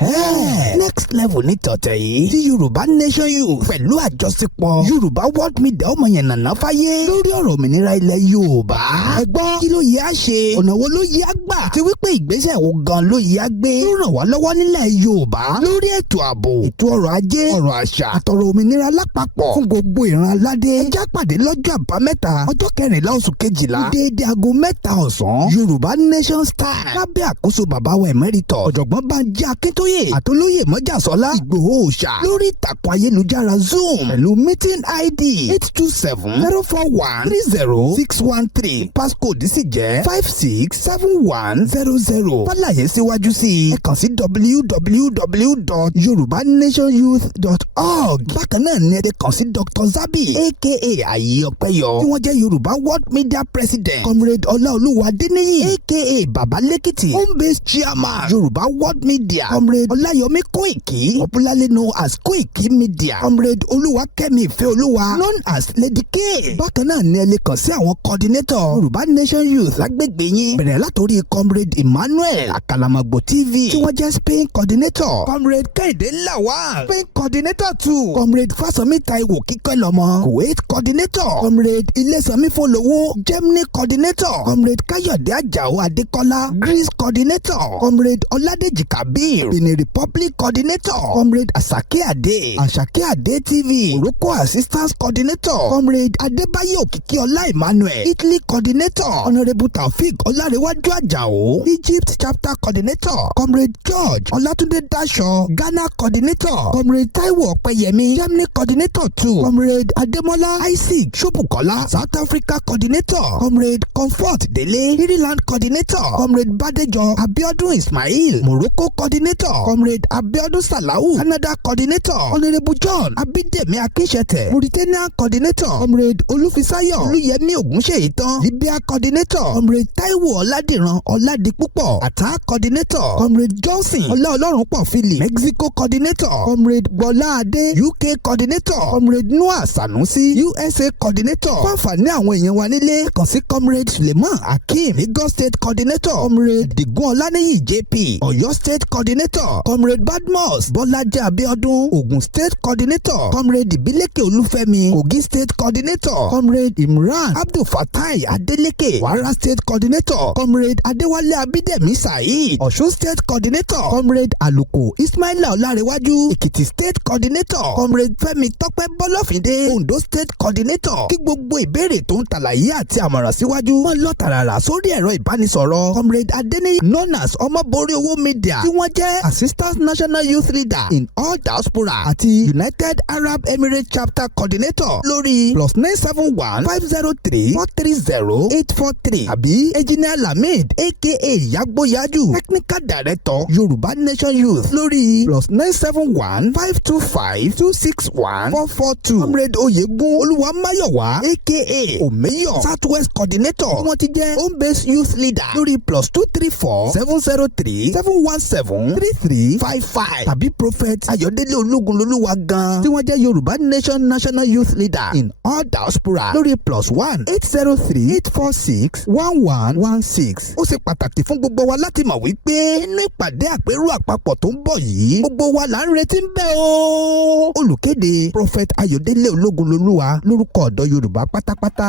Next level ní tọ̀tẹ̀ yìí tí Yorùbá Nation Youth pẹ̀lú àjọṣepọ̀ Yorùbá World Media ọmọ yẹn nàná fáyé lórí ọ̀rọ̀ òmìnira ilẹ̀ Yorùbá. Ẹ gbọ́ kí ló yẹ á ṣe, ọ̀nà wo ló yẹ á gbà, àti wípé ìgbésẹ̀ wo gan ló yẹ á gbé tó ràn wá lọ́wọ́ nílẹ̀ Yorùbá lórí ètò ààbò, ètò ọrọ̀ ajé, ọrọ̀ àṣà àtọ̀rọ̀ òmìnira lápapọ̀ fún gbogbo ìran aládé. Ẹ já pàdé lọ́jọ́ àbámẹ́ta ọjọ́ 14 oṣù kejìlá déédéé aago 3 ọ̀sán Yorùbá Nation Style lábẹ́ àkóso bàbá wa Emérítọ̀ ọ̀jọ̀gbọ́n Bánjí Akíntóyè àtolóyè Mọ́jàsọ́lá Ìgbòho Òòṣà lórí ìtàkùn ayélujára Zoom pẹ̀lú meeting ID 827-041-30613 passcode sì jẹ́ 567100. Fálàyé síwájú sí i ẹ kàn sí www.yorubanationyouth.org. Bákan náà ni ẹ lè kàn sí Dr. Zabi aka Ayé Ọpẹ́yọ tí wọ́n jẹ́ Yorùbá World Media President, Comrade Ọláolúwa Adéníyì aka Bàbá Lẹ́kìtì home base chairman Yorùbá World Media, Comrade Ọláyọmí Kóìkì popularly known as Kóìkì Media, Comrade Olúwakẹ́mi Ìfẹ́olúwa known as Lady K. Bákan náà ni ẹ lè kàn sí àwọn coordinator Yorùbá Nation Youth lágbègbè yín bẹ̀rẹ̀ látòrí Comrade Emmanuel Àkàlàmọ̀gbò TV tí wọ́n jẹ́ Spain coordinator, Comrade Kẹ́hìndé Lawal Spain coordinator 2, Comrade Fásọmí Táíwò Kíkẹ́lọ́mọ Kuwait coordinator, Comrade Ilésànmí Fọlọ́wọ́ Germany coordinator, Comrade Káyọ̀dé Àjàó Adékọ́lá Greece coordinator, Comrade Ọládèjì Kabir Benin Republic coordinator, Comrade Asake Ade TV Morocco assistance coordinator, Comrade Adébáyé Òkìkíọlá Emmanuel Italy coordinator, Honourable Taofik Ọlárẹ̀wájú Àjàó Egypt chapter coordinator, Comrade George Ọlátúndé Dáṣọ Ghana coordinator, Comrade Táíwò Ọpẹ́yẹmí Germany coordinator 2, Comrade Adémọ́lá Isaac Ṣóbùkọ́lá South Africa coordinator, Comrade Comfort Délé Ireland coordinator, Comrade Bádéjọ Abíọ́dún Ismail Morocco coordinator, Comrade Abíọ́dún Salau Canada coordinator, Honourable John Abídèmí Akínṣẹ̀tẹ̀ Mauritania coordinator, Comrade Olúfisáyọ̀ Olúyẹmí Ògúnṣèyítán Libya coordinator, Comrade Táíwò Ọládìran Ọládipúpọ̀ Àtà coordinator, Comrade Johnson Ọláọlọ́runpọ̀ Philip Mexico coordinator, Comrade Bọ́lá Adé UK coordinator, Comrade Noah Sanusi USA coordinator. Fáfàní àwọn èèyàn wa nílé kàn sí Comrade Suleiman Akeem Lagos State coordinator, Comrade Digun Ọláníyì JP Ọ̀yọ́ State coordinator, Comrade Badmus Bọ́lájí Abíọ́dún Ogun State coordinator, Comrade Ìbílẹ̀kẹ̀ Olúfẹ́mi Kogi State coordinator, Comrade Imran Abdul Fatai Adeleke Kwara State coordinator, Comrade Adéwálé Abídẹ̀mí Saheed Ọ̀ṣun State coordinator, Comrade Àlùkò Ismaila Ọlárẹ̀wájú Èkìtì State coordinator, Comrade Fẹ́mi Tọ́pẹ́ Bọ́lọ́fíndé Ondo State coordinator. Kí gbogbo ìbéèrè tó ń tàlàyé àti àmọ̀ràn síwájú wọ́n lọ tààrà sórí ẹ̀rọ ìbánisọ̀rọ̀ Comrade Adéníyì known as Ọmọborí Owó Media tí wọ́n jẹ́ Assistant National Youth Leader in all diaspora àti United Arab Emirates Chapter Coordinator lórí +971-503-430-843 àbí Engineer Lamid aka Yagboyaju Technical Director Yorùbá Nation Youth lórí +971-525-261-442. Comrade Oyegun Olúwamáyọ̀wá aka Omeyo Southwest Coordinator tí wọ́n ti jẹ́ Home Base Youth Leader lórí +234-703-717-3355 tàbí Prophet Ayọ̀délé Olúgunlolúwa gan tí wọ́n jẹ́ Yorùbá Nation National Youth Leader in all diaspora lórí +1-803-846-1116. Ó ṣe pàtàkì fún gbogbo wa láti mọ̀ wípé inú ìpàdé àpérò àpapọ̀ tó ń bọ̀ yìí gbogbo wa là ń retí ń bẹ̀ o. Olùkéde Prophet Ayọ̀délé Olúgunlolúwa lórúkọ ọ̀dọ́ Yorùbá pátápátá.